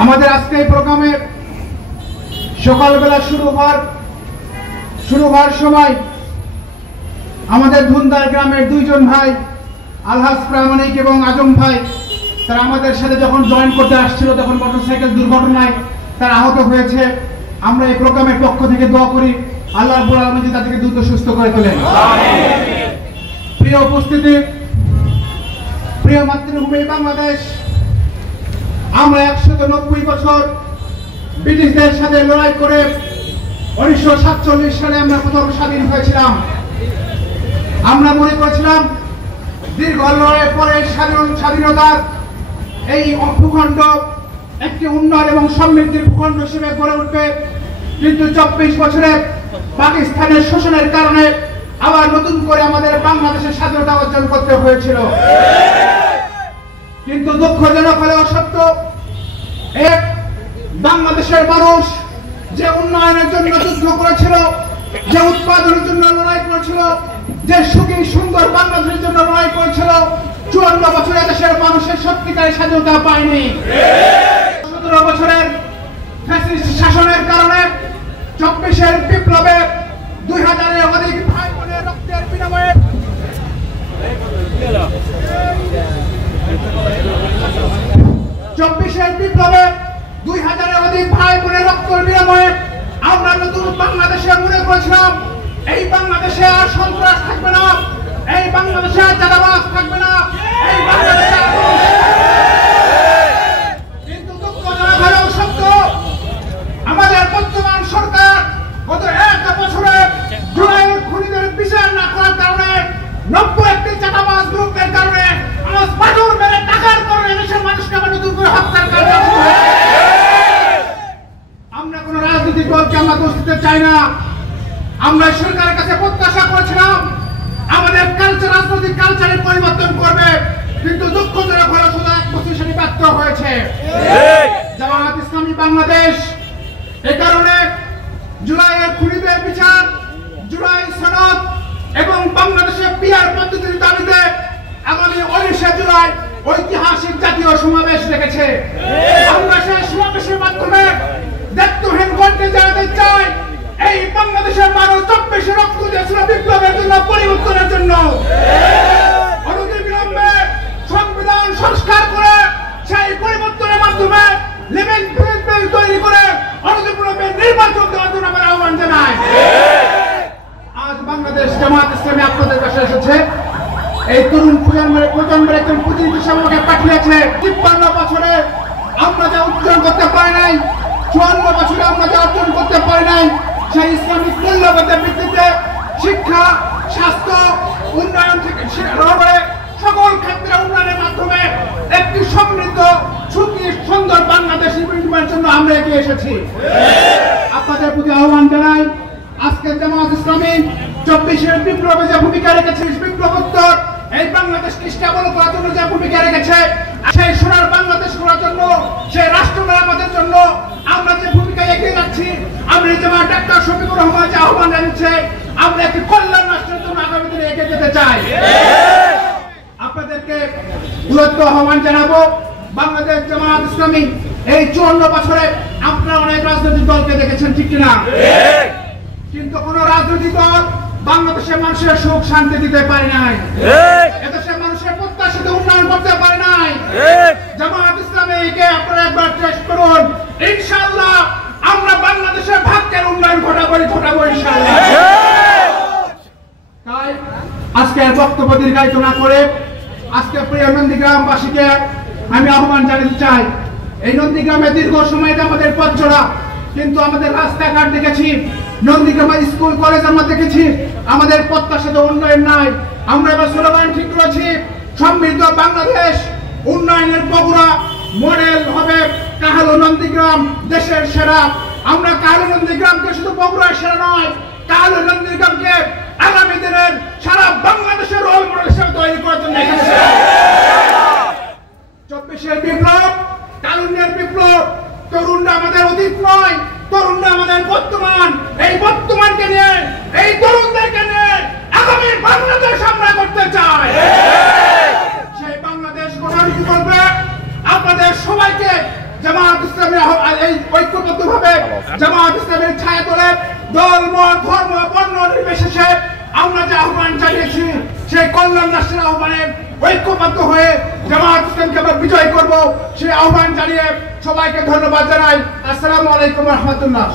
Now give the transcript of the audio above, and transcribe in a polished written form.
আমাদের আজকে এই প্রোগ্রামের সকালবেলা শুরু হওয়ার সময় আমাদের ধুন্দার গ্রামের দুইজন ভাই আলহাজ প্রামাণিক এবং আজম ভাই তারা আমাদের সাথে যখন জয়েন করতে আসছিল তখন মোটরসাইকেল দুর্ঘটনায় তারা আহত হয়েছে। আমরা এই প্রোগ্রামের পক্ষ থেকে দোয়া করি আল্লাহ রাব্বুল আলামিন তাদেরকে দ্রুত সুস্থ করে তোলেন। প্রিয় উপস্থিতি, প্রিয় মাতৃভূমি বাংলাদেশ, আমরা 190 বছর ব্রিটিশদের সাথে লড়াই করে 1947 সালে আমরা প্রথম স্বাধীন হয়েছিলাম। আমরা মনে করেছিলাম দীর্ঘ লড়াইয়ের পরে স্বাধীনতার এই ভূখণ্ড একটি উন্নয়ন এবং সমৃদ্ধির ভূখণ্ড হিসেবে গড়ে উঠবে, কিন্তু 24 বছরের পাকিস্তানের শোষণের কারণে আবার নতুন করে আমাদের বাংলাদেশের স্বাধীনতা অর্জন করতে হয়েছিল। কিন্তু দুঃখজনক হলেও সত্য, এক বাংলাদেশের মানুষ যে উন্নয়নের জন্য যুদ্ধ করেছিল, যে উৎপাদনের জন্য লড়াই করেছিল, যে সুখী সুন্দর বাংলাদেশের জন্য লড়াই করেছিল, 54 বছরে দেশের মানুষের সত্যিকারের স্বাধীনতা পায়নি। 17 বছরের ফ্যাসিস্ট শাসনের কারণে 24-এর বিপ্লবে 2000-এর অধিক ভাই বোনের রক্তের বিনিময়ে 24-এর বিপ্লবে 2000-এর অধিক ভাই বোনের রক্তের বিনিময়ে আমরা নতুন বাংলাদেশে মনে করেছিলাম এই বাংলাদেশে আর সন্ত্রাস থাকবে না, এই বাংলাদেশে আর চাঁদাবাজ থাকবে না, এই বাংলাদেশে কিন্তু দুঃখজনক হলেও সত্য, আমাদের বর্তমান সরকার গত 1 বছরে জুলাইয়ের খুনিদের বিচার না করার কারণে 91টি চাঁদাবাজ গ্রুপের কারণে আজ পাথর মেরে টাকার কারণে দেশের মানুষকে আবার নতুন করে হত্যার কাজ শুরু হয়েছে। আমরা কোন রাজনৈতিক দলকে আমরা দোষ দিতে চাই না। আমরা সরকারের কাছে প্রত্যাশা করেছিলাম আমাদের রাজনৈতিক কালচারের পরিবর্তন করবে, কিন্তু দুঃখজনক হলেও শুধু 1 বছর সেটি ব্যর্থ হয়েছে। জামায়াত ইসলামী বাংলাদেশ এ কারণে জুলাইয়ের খুনিদের বিচার, জুলাই সনদ এবং বাংলাদেশে পিআর পদ্ধতির দাবিতে আগামী 19 জুলাই ঐতিহাসিক জাতীয় সমাবেশ রেখেছে। আমরা সেই সমাবেশের মাধ্যমে দায়িত্বহীন কণ্ঠে জানাতে চাই এই বাংলাদেশের মানুষ 24 রক্ত দিয়েছিল বিপ্লবের জন্য, পরিবর্তনের জন্য। অনতিবিলম্বে সংবিধান সংস্কার করে সেই পরিবর্তনের মাধ্যমে লিভিং বিল তৈরি করে অনতিবিলম্বে নির্বাচন দেওয়ার জন্য আমরা আহ্বান জানাই। আজ বাংলাদেশ জামায়াত ইসলামী আপনাদের কাছে এসেছে, এই তরুণ প্রজন্মের একজন প্রতিনিধি সভাকে পাঠিয়েছে। 53 বছরে আমরা যা অর্জন করতে পারি নাই, 54 বছরে আমরা যা অর্জন করতে পারি নাই, সেই ইসলামিক মূল্যবোধের ভিত্তিতে শিক্ষা, স্বাস্থ্য, উন্নয়ন থেকে সকল ক্ষেত্রে উন্নয়নের মাধ্যমে একটি সমৃদ্ধ সুখী সুন্দর বাংলাদেশ নির্মাণের জন্য আমরা এগিয়ে এসেছি। আপনাদের প্রতি আহ্বান জানাই, আজকে জামায়াত ইসলামী 24-এর বিপ্লবে যে ভূমিকা রেখেছে, বিপ্লবোত্তর এই বাংলাদেশকে স্টেবল করার জন্য যে ভূমিকা রেখেছে, সেই সোনার বাংলাদেশ করার জন্য, সেই রাষ্ট্র মেরামতের জন্য আমরা যে ভূমিকা এগিয়ে যাচ্ছি, আমরা জামায়াত ডাক্তার শফিকুর রহমান যে আহ্বান জানিয়েছে, আমরা একটি কল্যাণ রাষ্ট্রের জন্য আগামী দিনে এগিয়ে যেতে চাই। আপনাদেরকে গুরুত্ব আহ্বান জানাবো, বাংলাদেশ জামায়াত ইসলামী এই 54 বছরে আপনারা অনেক রাজনৈতিক দলকে দেখেছেন, ঠিক কিনা? কিন্তু কোন রাজনৈতিক দল বাংলাদেশের মানুষের সুখ শান্তি দিতে পারে নাই, এদেশের মানুষের প্রত্যাশিত উন্নয়ন করতে পারে নাই। জামায়াত ইসলামীকে আপনারা একবার টেস্ট করুন, ইনশাআল্লাহ আমরা বাংলাদেশের ভাগ্যের উন্নয়ন ঘটাবো ইনশাআল্লাহ। তাই আজকে বক্তব্য দীর্ঘায়িত না করে আজকে প্রিয় নন্দীগ্রামবাসীকে আমি আহ্বান জানাতে চাই, এই নন্দীগ্রামে দীর্ঘ সময় আমাদের পথ চলা, কিন্তু আমাদের রাস্তাঘাট দেখেছি, নন্দীগ্রামের স্কুল কলেজ আমরা দেখেছি, আমাদের প্রত্যাশিত উন্নয়ন নাই। আমরা এবার স্লোগান ঠিক করেছি, সমৃদ্ধ বাংলাদেশ, উন্নয়নের বগুড়া, মডেল হবে কাহালু নন্দীগ্রাম, দেশের সেরা। আমরা কাহালু নন্দীগ্রামকে শুধু বগুড়ার সেরা নয়, কাহালু নন্দীগ্রামকে আগামী দিনের সারা বাংলাদেশের রোল মডেল হিসেবে তৈরি করার জন্য এসেছে। 24-এর বিপ্লব, তারুণ্যের বিপ্লব, তরুণরা আমাদের অতীত নয়, তরুণরা আমাদের বর্তমান। এই বর্তমানকে নিয়ে, এই তরুণদেরকে নিয়ে আগামী বাংলাদেশ আমরা করতে চাই। সেই বাংলাদেশ গঠন করবে আপনাদের সবাইকে জামাত ইসলামী এই ঐক্যবদ্ধভাবে জামাত ইসলামের ছায়া তোলে দল মত ধর্ম বর্ণ নির্বিশেষে আমরা যে আহ্বান জানিয়েছি সেই কল্যাণ রাষ্ট্রের আহ্বানে ঐক্যবদ্ধ হয়ে জামাত ইসলামকে আমরা বিজয় করব সেই আহ্বান জানিয়ে সবাইকে ধন্যবাদ জানাই। আসসালামু আলাইকুম ওয়া রাহমাতুল্লাহ।